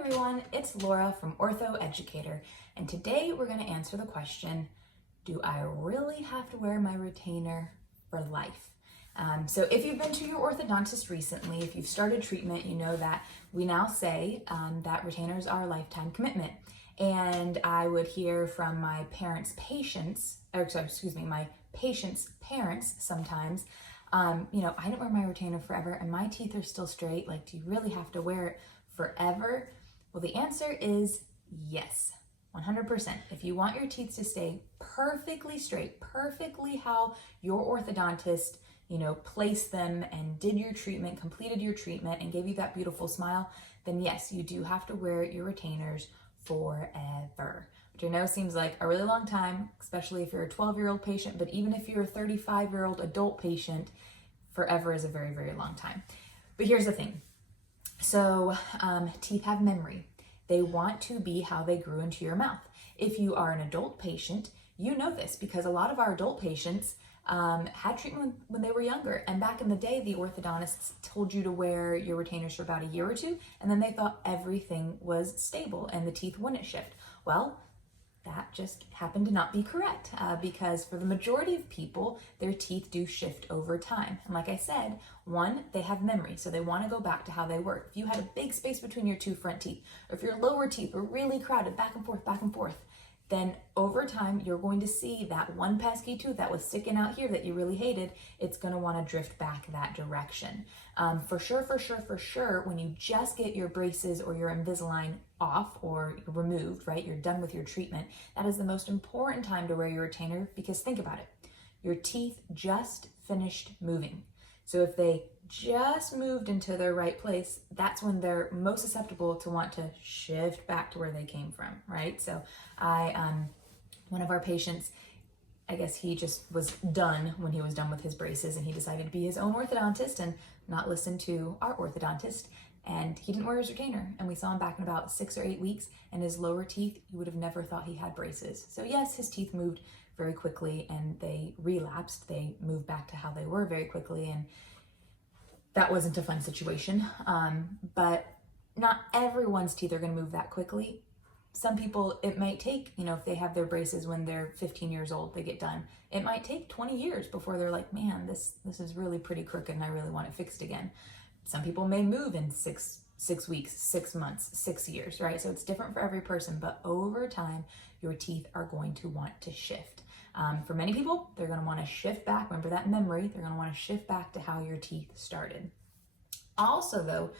everyone, it's Laura from Ortho Educator, and today we're going to answer the question, do I really have to wear my retainer for life? So if you've been to your orthodontist recently, if you've started treatment, you know that we now say that retainers are a lifetime commitment. And I would hear from my my patients' parents sometimes, I didn't wear my retainer forever and my teeth are still straight. Like, do you really have to wear it forever? Well, the answer is yes, 100%. If you want your teeth to stay perfectly straight, perfectly how your orthodontist, placed them and did your treatment, completed your treatment and gave you that beautiful smile, then yes, you do have to wear your retainers forever. Which I know seems like a really long time, especially if you're a 12-year-old patient, but even if you're a 35-year-old adult patient, forever is a very, very long time. But here's the thing. So teeth have memory. They want to be how they grew into your mouth. If you are an adult patient, you know this because a lot of our adult patients had treatment when they were younger. And back in the day, the orthodontists told you to wear your retainers for about a year or two, and then they thought everything was stable and the teeth wouldn't shift. Well, that just happened to not be correct because for the majority of people, their teeth do shift over time. And like I said, one, they have memory, so they want to go back to how they were. If you had a big space between your two front teeth, or if your lower teeth were really crowded back and forth, then over time, you're going to see that one pesky tooth that was sticking out here that you really hated, it's going to want to drift back that direction. For sure, when you just get your braces or your Invisalign off or removed, right, you're done with your treatment, that is the most important time to wear your retainer because think about it. Your teeth just finished moving. So if they just moved into their right place, that's when they're most susceptible to want to shift back to where they came from, right? So one of our patients, I guess he just was done when he was done with his braces and he decided to be his own orthodontist and not listen to our orthodontist. And he didn't wear his retainer. And we saw him back in about 6 or 8 weeks and his lower teeth, you would have never thought he had braces. So yes, his teeth moved very quickly and they relapsed. They moved back to how they were very quickly. And that wasn't a fun situation. But not everyone's teeth are going to move that quickly. Some people, it might take, if they have their braces when they're 15 years old, they get done. It might take 20 years before they're like, man, this is really pretty crooked and I really want it fixed again. Some people may move in six weeks, 6 months, 6 years, right? So it's different for every person, but over time, your teeth are going to want to shift. For many people, they're going to want to shift back. Remember that memory. They're going to want to shift back to how your teeth started. Also, though,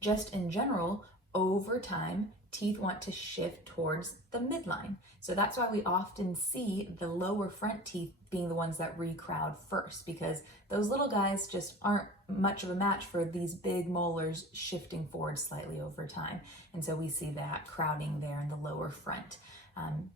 just in general, over time, teeth want to shift towards the midline. So that's why we often see the lower front teeth being the ones that recrowd first, because those little guys just aren't much of a match for these big molars shifting forward slightly over time. And so we see that crowding there in the lower front.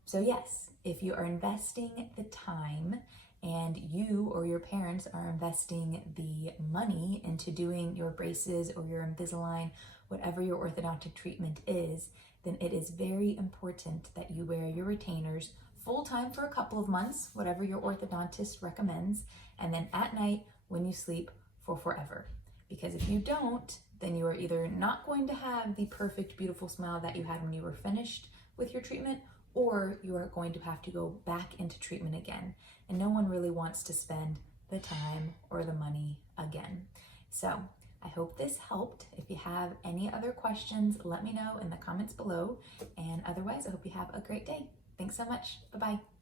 So yes, if you are investing the time and you or your parents are investing the money into doing your braces or your Invisalign, whatever your orthodontic treatment is, then it is very important that you wear your retainers full-time for a couple of months, whatever your orthodontist recommends, and then at night when you sleep for forever. Because if you don't, then you are either not going to have the perfect, beautiful smile that you had when you were finished with your treatment, or you are going to have to go back into treatment again. And no one really wants to spend the time or the money again. So I hope this helped. If you have any other questions, let me know in the comments below. And otherwise, I hope you have a great day. Thanks so much. Bye-bye.